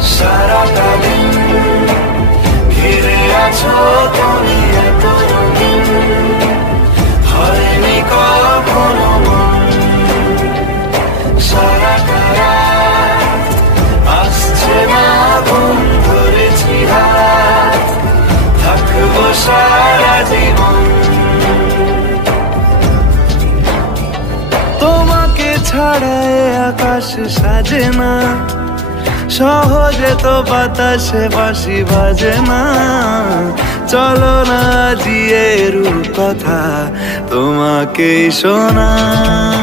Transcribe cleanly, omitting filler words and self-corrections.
সারাটা দিন ঘিরে আছো তুমি এত রঙিন, হয়নি কখনো মন। সারাটা রাত আসছে না ঘুম, ধরেছি হাত, থাকবো সারা জীবন। তোমাকে ছাড়া এ আকাশ সাজে না, সহজে তো বাতাসে বাঁশি বাজে না। চলো না জিয়ে কথা তোমাকে শোনাই।